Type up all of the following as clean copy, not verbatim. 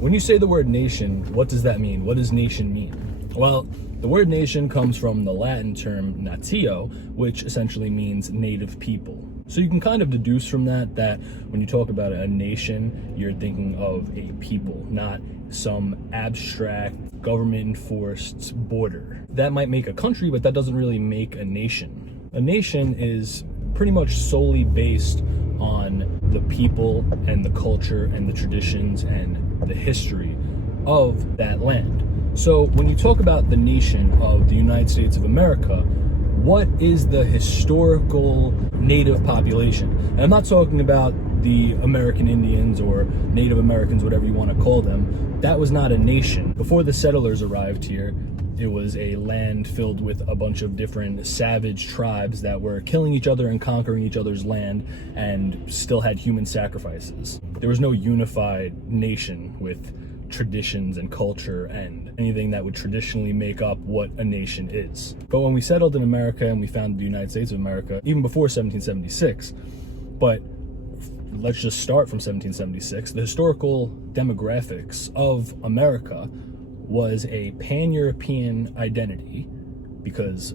When you say the word nation, what does that mean? What does nation mean? Well, the word nation comes from the Latin term natio, which essentially means native people. So you can kind of deduce from that when you talk about a nation, you're thinking of a people, not some abstract government-enforced border. That might make a country, but that doesn't really make a nation. A nation is pretty much solely based on the people and the culture and the traditions and the history of that land. So when you talk about the nation of the United States of America, what is the historical native population? And I'm not talking about the American Indians or Native Americans, whatever you want to call them. That was not a nation. Before the settlers arrived here, it was a land filled with a bunch of different savage tribes that were killing each other and conquering each other's land and still had human sacrifices. There was no unified nation with traditions and culture and anything that would traditionally make up what a nation is. But when we settled in America and we founded the United States of America, even before 1776, but let's just start from 1776, the historical demographics of America was a pan-European identity because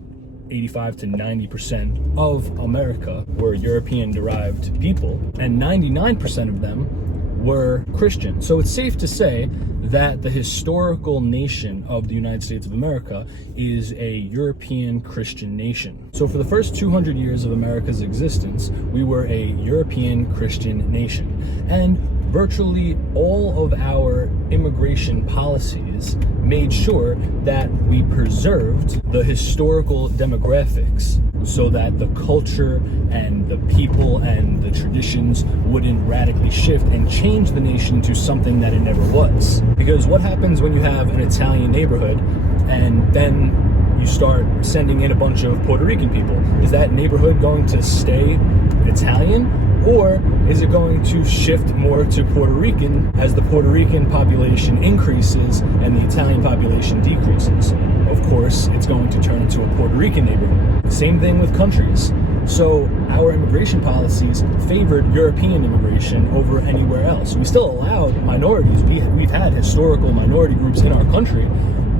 85 to 90% of America were European-derived people, and 99% of them were Christian. So it's safe to say that the historical nation of the United States of America is a European Christian nation. So for the first 200 years of America's existence, we were a European Christian nation. And virtually all of our immigration policies made sure that we preserved the historical demographics so that the culture and the people and the traditions wouldn't radically shift and change the nation to something that it never was. Because what happens when you have an Italian neighborhood and then you start sending in a bunch of Puerto Rican people? Is that neighborhood going to stay Italian? Or is it going to shift more to Puerto Rican as the Puerto Rican population increases and the Italian population decreases? Of course, it's going to turn into a Puerto Rican neighborhood. Same thing with countries. So our immigration policies favored European immigration over anywhere else. We still allowed minorities. We've had historical minority groups in our country,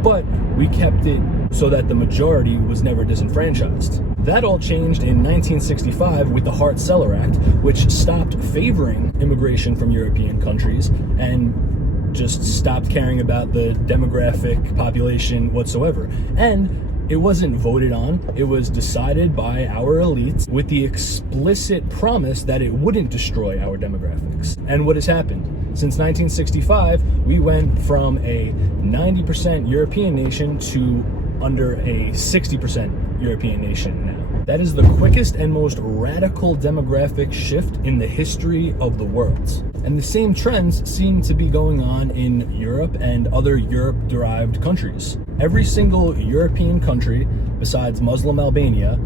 but we kept it so that the majority was never disenfranchised. That all changed in 1965 with the Hart-Celler Act, which stopped favoring immigration from European countries and just stopped caring about the demographic population whatsoever. And it wasn't voted on, it was decided by our elites with the explicit promise that it wouldn't destroy our demographics. And what has happened? Since 1965, we went from a 90% European nation to under a 60% European nation now. That is the quickest and most radical demographic shift in the history of the world. And the same trends seem to be going on in Europe and other Europe-derived countries. Every single European country, besides Muslim Albania,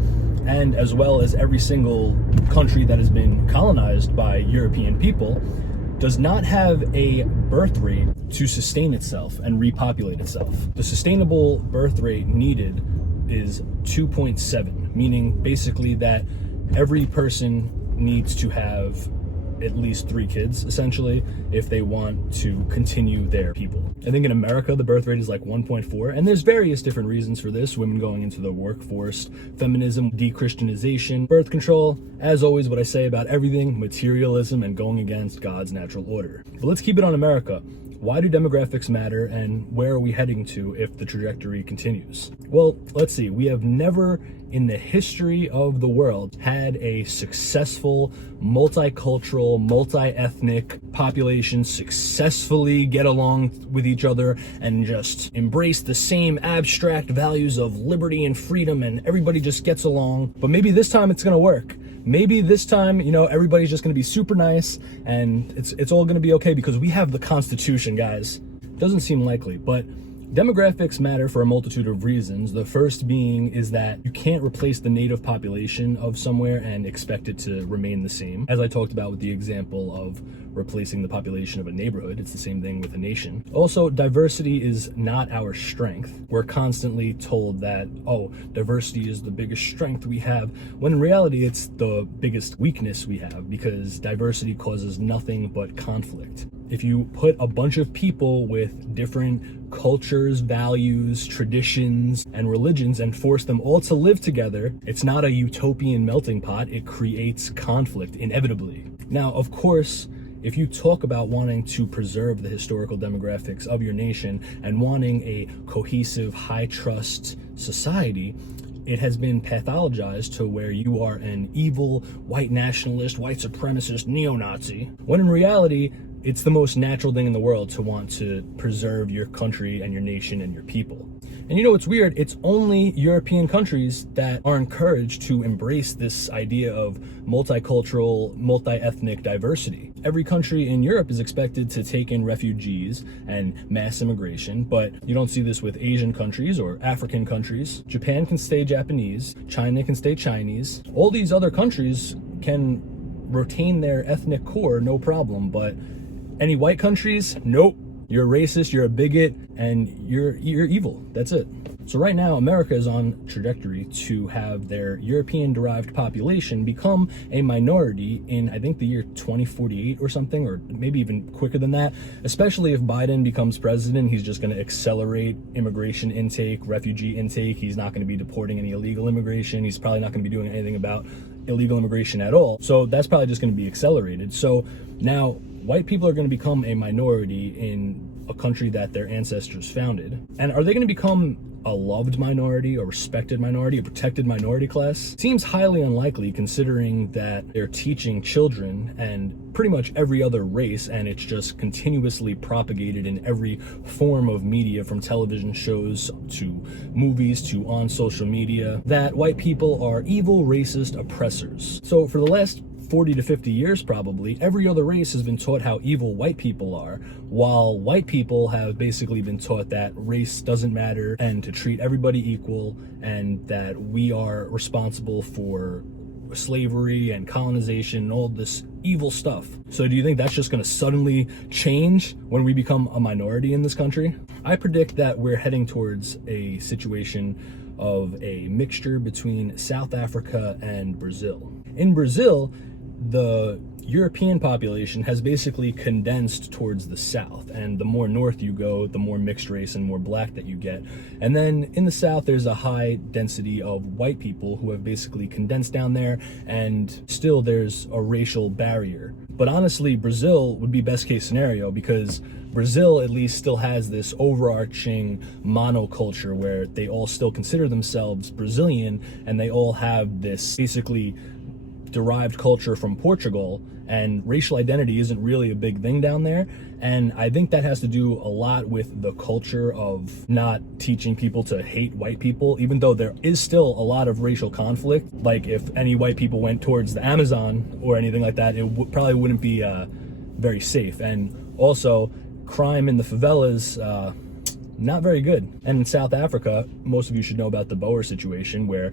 and as well as every single country that has been colonized by European people, does not have a birth rate to sustain itself and repopulate itself. The sustainable birth rate needed is 2.7, meaning basically that every person needs to have at least 3 kids, essentially, if they want to continue their people. I think in America, the birth rate is like 1.4, and there's various different reasons for this. Women going into the workforce, feminism, de-Christianization, birth control, as always, what I say about everything, materialism, and going against God's natural order. But let's keep it on America. Why do demographics matter, and where are we heading to if the trajectory continues? Well, let's see. We have never in the history of the world had a successful, multicultural, multi-ethnic population successfully get along with each other and just embrace the same abstract values of liberty and freedom, and everybody just gets along. But maybe this time it's gonna work. Maybe this time, everybody's just going to be super nice and it's all going to be okay because we have the Constitution, guys. Doesn't seem likely, but demographics matter for a multitude of reasons. The first being is that you can't replace the native population of somewhere and expect it to remain the same. As I talked about with the example of replacing the population of a neighborhood. It's the same thing with a nation. Also, diversity is not our strength. We're constantly told that, oh, diversity is the biggest strength we have, when in reality it's the biggest weakness we have, because diversity causes nothing but conflict. If you put a bunch of people with different cultures, values, traditions, and religions and force them all to live together, it's not a utopian melting pot. It creates conflict inevitably. Now, of course, if you talk about wanting to preserve the historical demographics of your nation and wanting a cohesive, high trust society, it has been pathologized to where you are an evil, white nationalist, white supremacist, neo-Nazi, when in reality, it's the most natural thing in the world to want to preserve your country and your nation and your people. And you know what's weird? It's only European countries that are encouraged to embrace this idea of multicultural, multi-ethnic diversity. Every country in Europe is expected to take in refugees and mass immigration, but you don't see this with Asian countries or African countries. Japan can stay Japanese, China can stay Chinese. All these other countries can retain their ethnic core, no problem, but any white countries, nope. You're a racist, you're a bigot, and you're evil. That's it. So right now, America is on trajectory to have their European-derived population become a minority in, I think, the year 2048 or something, or maybe even quicker than that. Especially if Biden becomes president, he's just going to accelerate immigration intake, refugee intake. He's not going to be deporting any illegal immigration. He's probably not going to be doing anything about illegal immigration at all. So that's probably just going to be accelerated. So now white people are going to become a minority in a country that their ancestors founded. And are they going to become a loved minority, a respected minority, a protected minority class? Seems highly unlikely, considering that they're teaching children and pretty much every other race, and it's just continuously propagated in every form of media, from television shows to movies to on social media, that white people are evil, racist oppressors. So for the last 40 to 50 years, probably, every other race has been taught how evil white people are, while white people have basically been taught that race doesn't matter and to treat everybody equal, and that we are responsible for slavery and colonization and all this evil stuff. So do you think that's just going to suddenly change when we become a minority in this country? I predict that we're heading towards a situation of a mixture between South Africa and Brazil. In Brazil, the European population has basically condensed towards the south, and the more north you go, the more mixed race and more black that you get. And then in the south, there's a high density of white people who have basically condensed down there, and still there's a racial barrier. But honestly, Brazil would be best case scenario, because Brazil at least still has this overarching monoculture where they all still consider themselves Brazilian, and they all have this basically derived culture from Portugal, and racial identity isn't really a big thing down there. And I think that has to do a lot with the culture of not teaching people to hate white people, even though there is still a lot of racial conflict. Like if any white people went towards the Amazon or anything like that, it probably wouldn't be very safe. And also, crime in the favelas, not very good. And in South Africa, most of you should know about the Boer situation, where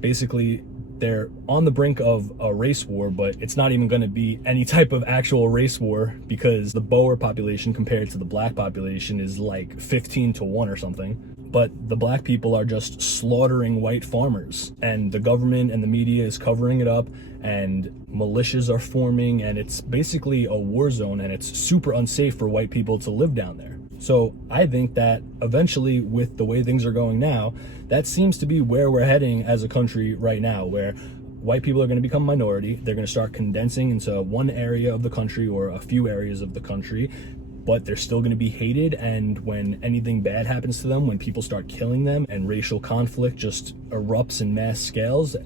basically they're on the brink of a race war, but it's not even going to be any type of actual race war, because the Boer population compared to the black population is like 15-1 or something. But the black people are just slaughtering white farmers, and the government and the media is covering it up, and militias are forming, and it's basically a war zone, and it's super unsafe for white people to live down there. So I think that eventually, with the way things are going now, that seems to be where we're heading as a country right now, where white people are going to become minority. They're going to start condensing into one area of the country or a few areas of the country, but they're still going to be hated. And when anything bad happens to them, when people start killing them and racial conflict just erupts in mass scales,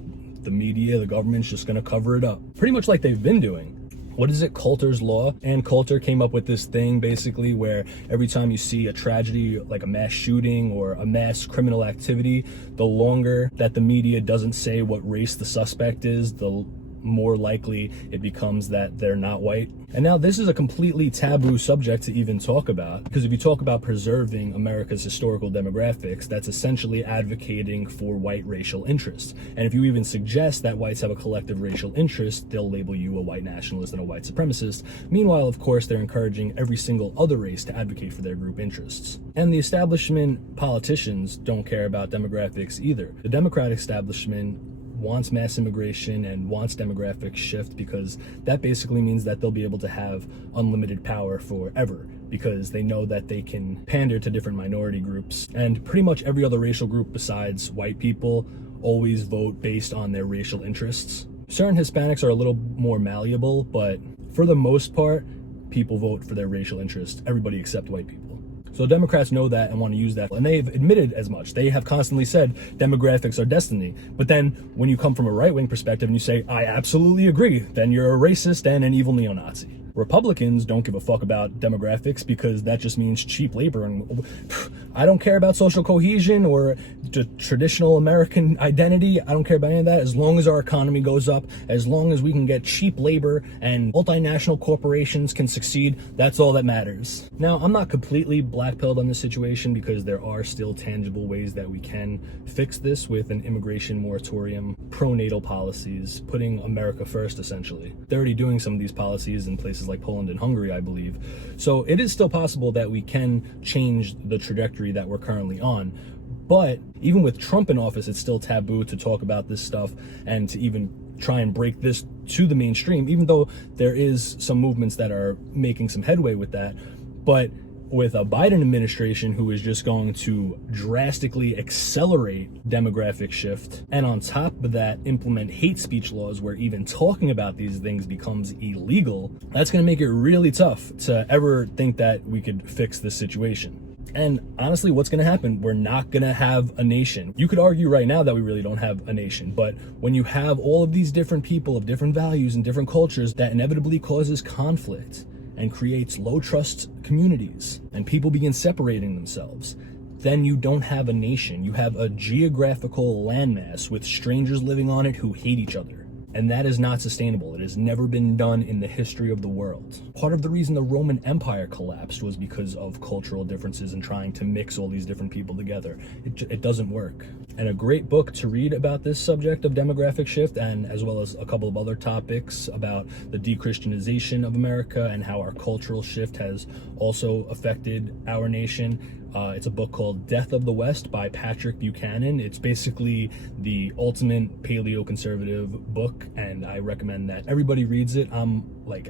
the media, the government's just going to cover it up, pretty much like they've been doing. What is it? Coulter's Law. Ann Coulter came up with this thing basically where every time you see a tragedy, like a mass shooting or a mass criminal activity, the longer that the media doesn't say what race the suspect is, the more likely it becomes that they're not white. And now this is a completely taboo subject to even talk about, because if you talk about preserving America's historical demographics, that's essentially advocating for white racial interests. And if you even suggest that whites have a collective racial interest, they'll label you a white nationalist and a white supremacist. Meanwhile, of course, they're encouraging every single other race to advocate for their group interests. And the establishment politicians don't care about demographics either. The Democratic establishment wants mass immigration and wants demographic shift because that basically means that they'll be able to have unlimited power forever, because they know that they can pander to different minority groups. And pretty much every other racial group besides white people always vote based on their racial interests. Certain Hispanics are a little more malleable, but for the most part, people vote for their racial interests, everybody except white people. So Democrats know that and want to use that, and they've admitted as much. They have constantly said demographics are destiny. But then when you come from a right-wing perspective and you say, I absolutely agree, then you're a racist and an evil neo-Nazi. Republicans don't give a fuck about demographics because that just means cheap labor. And I don't care about social cohesion or the traditional American identity. I don't care about any of that. As long as our economy goes up, as long as we can get cheap labor and multinational corporations can succeed, that's all that matters. Now, I'm not completely black-pilled on this situation because there are still tangible ways that we can fix this with an immigration moratorium, pro-natal policies, putting America first, essentially. They're already doing some of these policies in places like Poland and Hungary, I believe. So it is still possible that we can change the trajectory that we're currently on. But even with Trump in office, it's still taboo to talk about this stuff and to even try and break this to the mainstream, even though there is some movements that are making some headway with that. But with a Biden administration who is just going to drastically accelerate demographic shift, and on top of that implement hate speech laws where even talking about these things becomes illegal, that's going to make it really tough to ever think that we could fix this situation. And honestly, what's going to happen? We're not going to have a nation. You could argue right now that we really don't have a nation, but when you have all of these different people of different values and different cultures, that inevitably causes conflict and creates low trust communities, and people begin separating themselves, then you don't have a nation. You have a geographical landmass with strangers living on it who hate each other. And that is not sustainable. It has never been done in the history of the world. Part of the reason the Roman Empire collapsed was because of cultural differences and trying to mix all these different people together. It doesn't work. And a great book to read about this subject of demographic shift, and as well as a couple of other topics about the de-Christianization of America and how our cultural shift has also affected our nation. It's a book called Death of the West by Patrick Buchanan. It's basically the ultimate paleo-conservative book, and I recommend that everybody reads it. I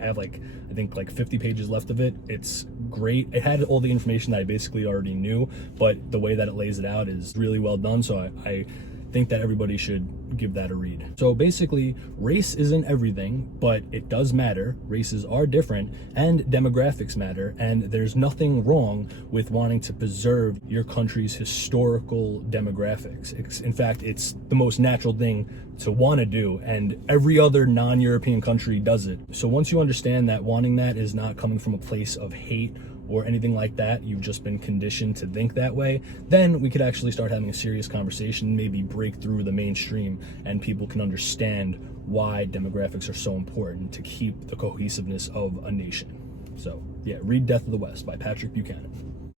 have I think 50 pages left of it. It's great. It had all the information that I basically already knew, but the way that it lays it out is really well done, so I think that everybody should give that a read. So basically, race isn't everything, but it does matter. Races are different, and demographics matter, and there's nothing wrong with wanting to preserve your country's historical demographics. In fact, it's the most natural thing to want to do, and every other non-European country does it. So once you understand that wanting that is not coming from a place of hate or anything like that, you've just been conditioned to think that way, then we could actually start having a serious conversation, maybe break through the mainstream, and people can understand why demographics are so important to keep the cohesiveness of a nation. So yeah, read Death of the West by Patrick Buchanan.